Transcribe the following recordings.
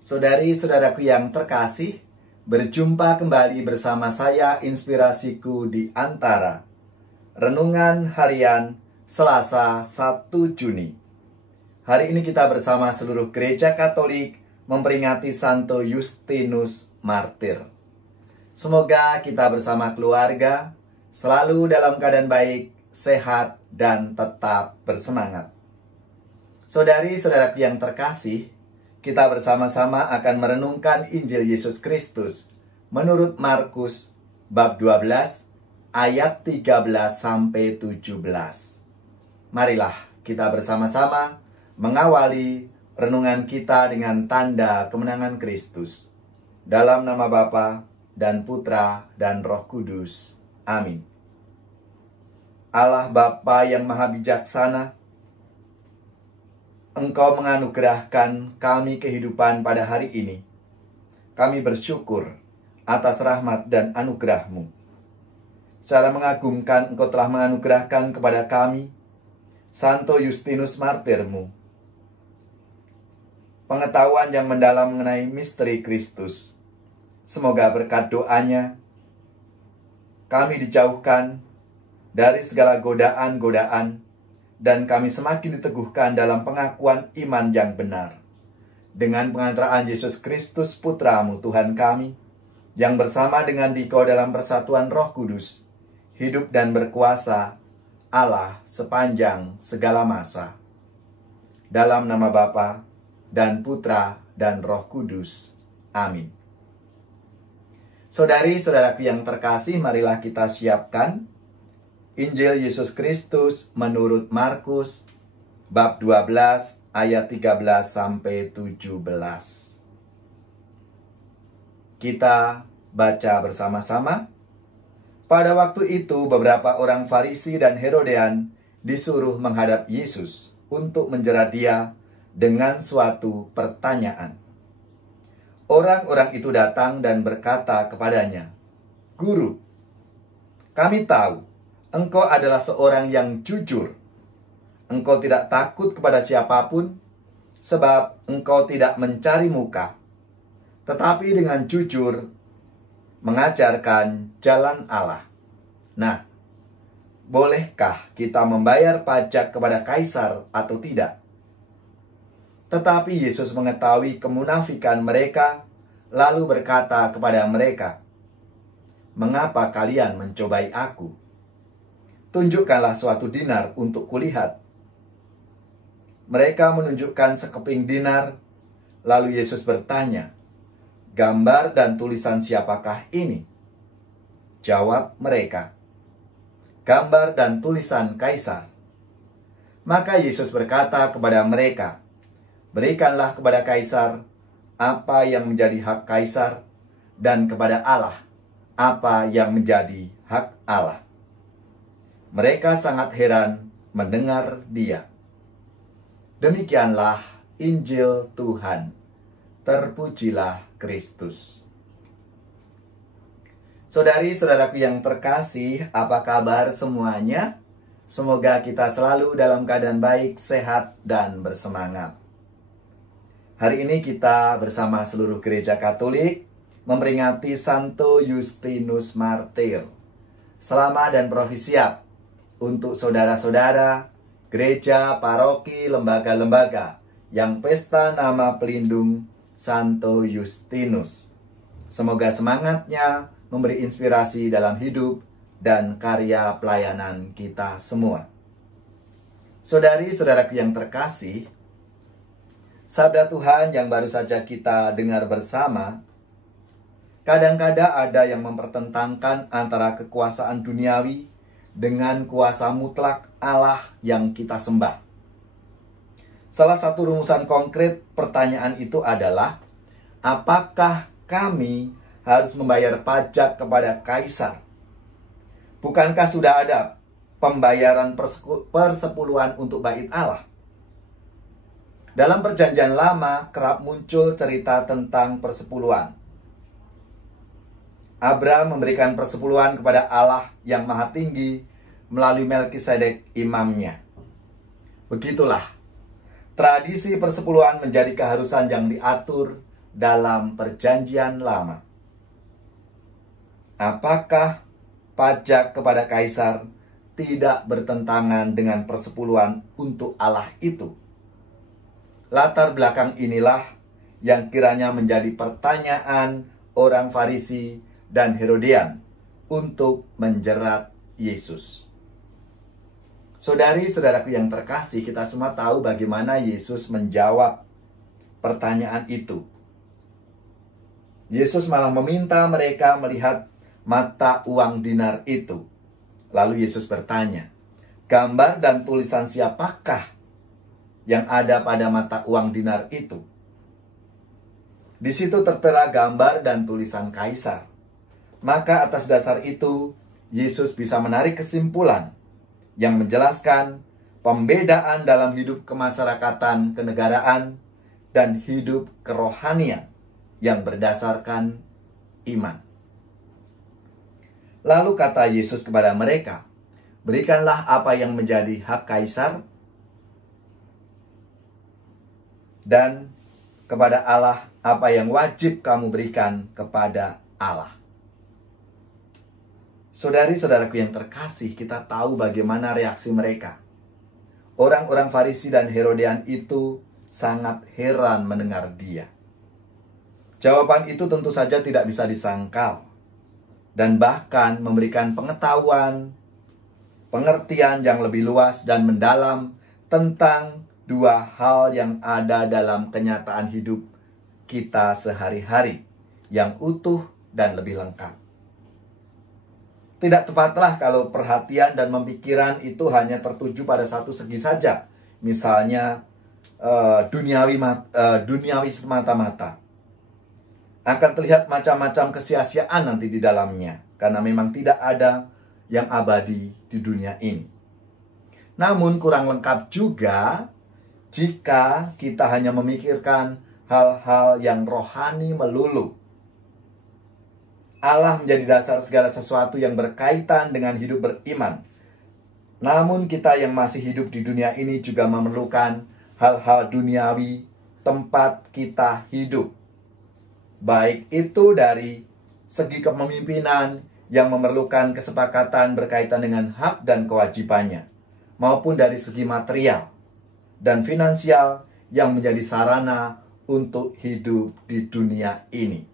Saudari-saudaraku yang terkasih, berjumpa kembali bersama saya Inspirasiku di Antara. Renungan Harian Selasa 1 Juni. Hari ini kita bersama seluruh Gereja Katolik memperingati Santo Justinus Martir. Semoga kita bersama keluarga selalu dalam keadaan baik, sehat, dan tetap bersemangat. Saudari-saudaraku yang terkasih, kita bersama-sama akan merenungkan Injil Yesus Kristus menurut Markus bab 12 ayat 13 sampai 17. Marilah kita bersama-sama mengawali renungan kita dengan tanda kemenangan Kristus. Dalam nama Bapa dan Putra dan Roh Kudus. Amin. Allah Bapa yang Maha Bijaksana, Engkau menganugerahkan kami kehidupan pada hari ini. Kami bersyukur atas rahmat dan anugerah-Mu. Secara mengagumkan Engkau telah menganugerahkan kepada kami Santo Justinus Martir-Mu. Pengetahuan yang mendalam mengenai misteri Kristus. Semoga berkat doanya kami dijauhkan dari segala godaan-godaan, dan kami semakin diteguhkan dalam pengakuan iman yang benar. Dengan pengantaraan Yesus Kristus Putra-Mu Tuhan kami, yang bersama dengan Dikau dalam persatuan Roh Kudus, hidup dan berkuasa Allah sepanjang segala masa. Dalam nama Bapa dan Putra dan Roh Kudus. Amin. Saudari-saudaraku yang terkasih, marilah kita siapkan Injil Yesus Kristus menurut Markus bab 12 ayat 13 sampai 17. Kita baca bersama-sama. Pada waktu itu beberapa orang Farisi dan Herodean disuruh menghadap Yesus untuk menjerat Dia dengan suatu pertanyaan. Orang-orang itu datang dan berkata kepadanya, "Guru, kami tahu Engkau adalah seorang yang jujur. Engkau tidak takut kepada siapapun, sebab Engkau tidak mencari muka, tetapi dengan jujur mengajarkan jalan Allah. Nah, bolehkah kita membayar pajak kepada Kaisar atau tidak?" Tetapi Yesus mengetahui kemunafikan mereka, lalu berkata kepada mereka, "Mengapa kalian mencobai aku? Tunjukkanlah suatu dinar untuk kulihat." Mereka menunjukkan sekeping dinar. Lalu Yesus bertanya, "Gambar dan tulisan siapakah ini?" Jawab mereka, "Gambar dan tulisan Kaisar." Maka Yesus berkata kepada mereka, "Berikanlah kepada Kaisar apa yang menjadi hak Kaisar, dan kepada Allah apa yang menjadi hak Allah." Mereka sangat heran mendengar Dia. Demikianlah Injil Tuhan. Terpujilah Kristus. Saudari-saudaraku yang terkasih, apa kabar semuanya? Semoga kita selalu dalam keadaan baik, sehat, dan bersemangat. Hari ini kita bersama seluruh Gereja Katolik memperingati Santo Justinus Martir. Selamat dan profisiat untuk saudara-saudara, gereja, paroki, lembaga-lembaga yang pesta nama pelindung Santo Justinus. Semoga semangatnya memberi inspirasi dalam hidup dan karya pelayanan kita semua. Saudari-saudaraku yang terkasih, sabda Tuhan yang baru saja kita dengar bersama, kadang-kadang ada yang mempertentangkan antara kekuasaan duniawi dengan kuasa mutlak Allah yang kita sembah. Salah satu rumusan konkret pertanyaan itu adalah, apakah kami harus membayar pajak kepada Kaisar? Bukankah sudah ada pembayaran persepuluhan untuk bait Allah? Dalam Perjanjian Lama kerap muncul cerita tentang persepuluhan. Abraham memberikan persepuluhan kepada Allah yang Maha Tinggi melalui Melkisedek imamnya. Begitulah, tradisi persepuluhan menjadi keharusan yang diatur dalam Perjanjian Lama. Apakah pajak kepada kaisar tidak bertentangan dengan persepuluhan untuk Allah itu? Latar belakang inilah yang kiranya menjadi pertanyaan orang Farisi dan Herodian untuk menjerat Yesus. Saudari-saudaraku yang terkasih, kita semua tahu bagaimana Yesus menjawab pertanyaan itu. Yesus malah meminta mereka melihat mata uang dinar itu. Lalu Yesus bertanya, gambar dan tulisan siapakah yang ada pada mata uang dinar itu? Di situ tertera gambar dan tulisan kaisar. Maka atas dasar itu, Yesus bisa menarik kesimpulan yang menjelaskan pembedaan dalam hidup kemasyarakatan, kenegaraan, dan hidup kerohanian yang berdasarkan iman. Lalu kata Yesus kepada mereka, berikanlah apa yang menjadi hak kaisar, dan kepada Allah apa yang wajib kamu berikan kepada Allah. Saudari-saudaraku yang terkasih, kita tahu bagaimana reaksi mereka. Orang-orang Farisi dan Herodian itu sangat heran mendengar dia. Jawaban itu tentu saja tidak bisa disangkal, dan bahkan memberikan pengetahuan, pengertian yang lebih luas dan mendalam tentang dua hal yang ada dalam kenyataan hidup kita sehari-hari, yang utuh dan lebih lengkap. Tidak tepatlah kalau perhatian dan pemikiran itu hanya tertuju pada satu segi saja. Misalnya duniawi semata-mata. Akan terlihat macam-macam kesia-siaan nanti di dalamnya. Karena memang tidak ada yang abadi di dunia ini. Namun kurang lengkap juga jika kita hanya memikirkan hal-hal yang rohani melulu. Allah menjadi dasar segala sesuatu yang berkaitan dengan hidup beriman. Namun kita yang masih hidup di dunia ini juga memerlukan hal-hal duniawi tempat kita hidup. Baik itu dari segi kepemimpinan yang memerlukan kesepakatan berkaitan dengan hak dan kewajibannya, maupun dari segi material dan finansial yang menjadi sarana untuk hidup di dunia ini.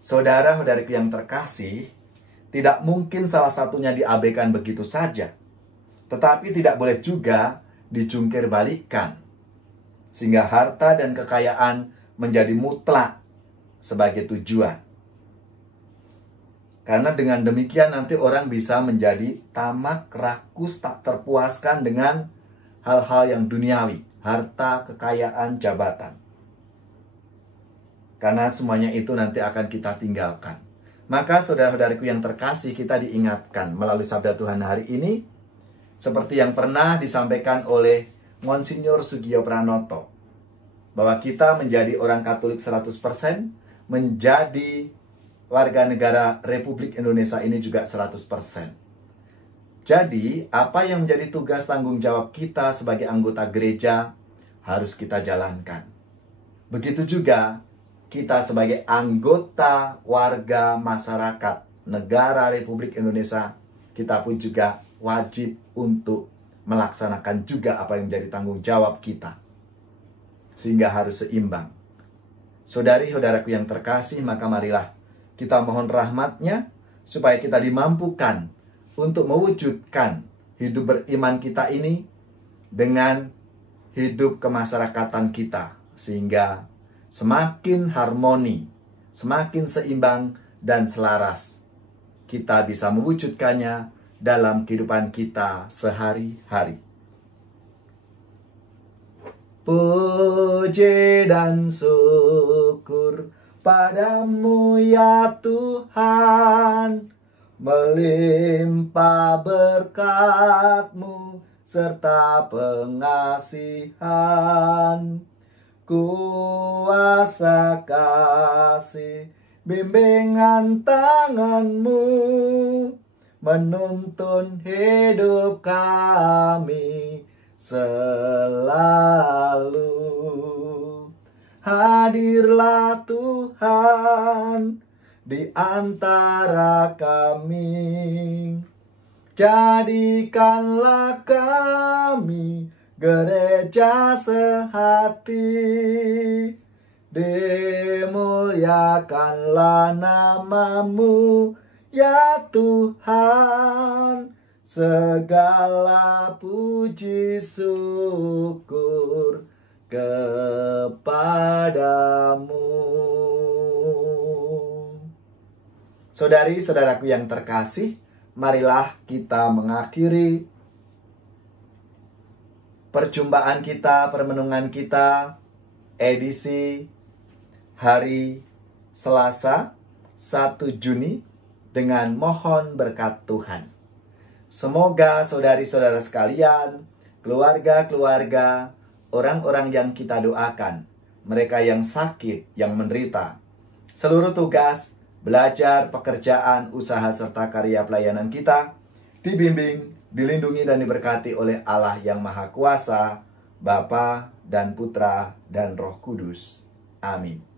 Saudara-saudariku yang terkasih, tidak mungkin salah satunya diabaikan begitu saja. Tetapi tidak boleh juga dijungkir balikkan. Sehingga harta dan kekayaan menjadi mutlak sebagai tujuan. Karena dengan demikian nanti orang bisa menjadi tamak, rakus, tak terpuaskan dengan hal-hal yang duniawi. Harta, kekayaan, jabatan. Karena semuanya itu nanti akan kita tinggalkan. Maka saudara-saudariku yang terkasih, kita diingatkan melalui sabda Tuhan hari ini, seperti yang pernah disampaikan oleh Monsinyur Sugio Pranoto, bahwa kita menjadi orang Katolik 100%, menjadi warga negara Republik Indonesia ini juga 100%. Jadi, apa yang menjadi tugas tanggung jawab kita sebagai anggota gereja harus kita jalankan. Begitu juga kita sebagai anggota warga masyarakat negara Republik Indonesia, kita pun juga wajib untuk melaksanakan juga apa yang menjadi tanggung jawab kita. Sehingga harus seimbang. Saudari-saudaraku yang terkasih, maka marilah kita mohon rahmat-Nya supaya kita dimampukan untuk mewujudkan hidup beriman kita ini dengan hidup kemasyarakatan kita. Sehingga semakin harmoni, semakin seimbang dan selaras kita bisa mewujudkannya dalam kehidupan kita sehari-hari. Puji dan syukur padamu ya Tuhan, melimpah berkat-Mu serta pengasihan. Kuasa kasih bimbingan tangan-Mu menuntun hidup kami selalu. hadirlah Tuhan di antara kami. Jadikanlah kami gereja sehati, dimuliakanlah namamu ya Tuhan, segala puji syukur kepadamu. Saudari-saudaraku yang terkasih, marilah kita mengakhiri perjumpaan kita, permenungan kita, edisi hari Selasa 1 Juni dengan mohon berkat Tuhan. Semoga saudari-saudara sekalian, keluarga-keluarga, orang-orang yang kita doakan, mereka yang sakit, yang menderita, seluruh tugas, belajar, pekerjaan, usaha, serta karya pelayanan kita dibimbing, dilindungi, dan diberkati oleh Allah yang Maha Kuasa, Bapa dan Putra dan Roh Kudus. Amin.